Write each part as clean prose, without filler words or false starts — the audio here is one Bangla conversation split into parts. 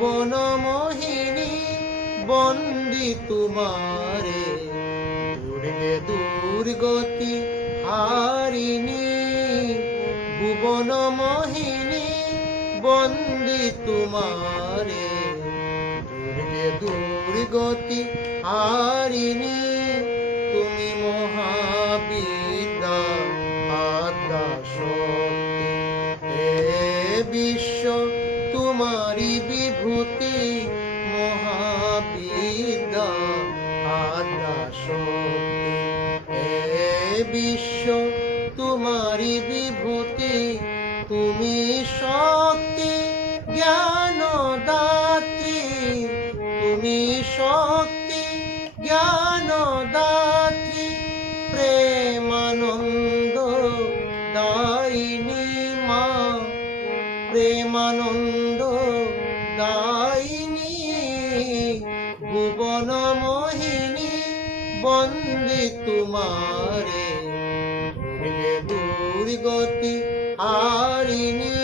ভুবন মোহিনী বন্দি তোমারে, দুর্গে দুর্গতি হারিণী। ভুবন মোহিনী বন্দি তোমারে, দুর্গে দুর্গতি হারিণী। তুমি মহাবিদ্যা আদ্যা শক্তি, হে বিশ্ব তোমারি বিভূতি। মহাবিদ্যা আদ্যা শক্তি, হে বিশ্ব তোমারি বিভূতি। তুমি শক্তি জ্ঞান দাত্রী, তুমি শক্তি জ্ঞান দাত্রী। প্রেমানন্দ দায়িনী মা, প্রেমানন্দ দায়িনী। ভুবন মোহিনী বন্দি তোমারে, দুর্গে দুর্গতি হারিণী।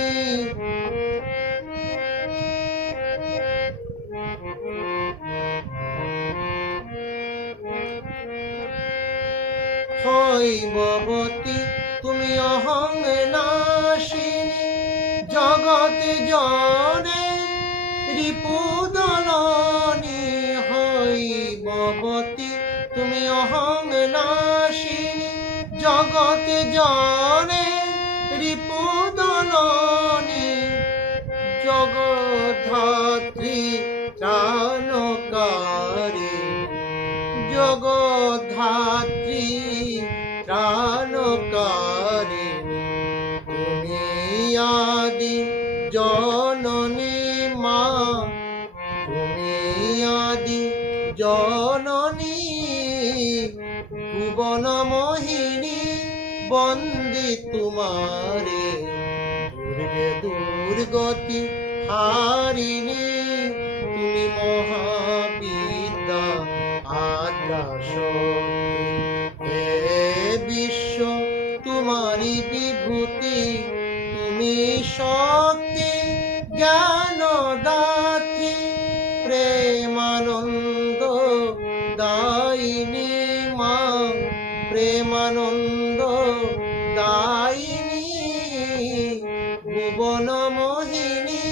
হৈববতী তুমি অহং নাশিনী, জগৎ জনে রিপুদলনী। হৈববতী তুমি অহং নাশিনী, জগৎ জনে রিপুদলনী। জগদ্ধাত্রী ত্রাণকারী, জগদ্ধাত্রী ত্রাণকারী। তুমি আদি জননী মা, তুমি আদি জননী। ভুবন মোহিনী বন্দি তোমারে, দুর্গে দুর্গতি হারিণী। তুমি মহাবিদ্যা আদ্যা শক্তি, হে বিশ্ব তোমারি বিভূতি। তুমি শক্তি জ্ঞান দাত্রী, প্রেমানন্দ দায়িনী মা, প্রেমানন্দ দায়িনী। ভুবন মোহিনী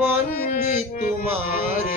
বন্দি তোমারে,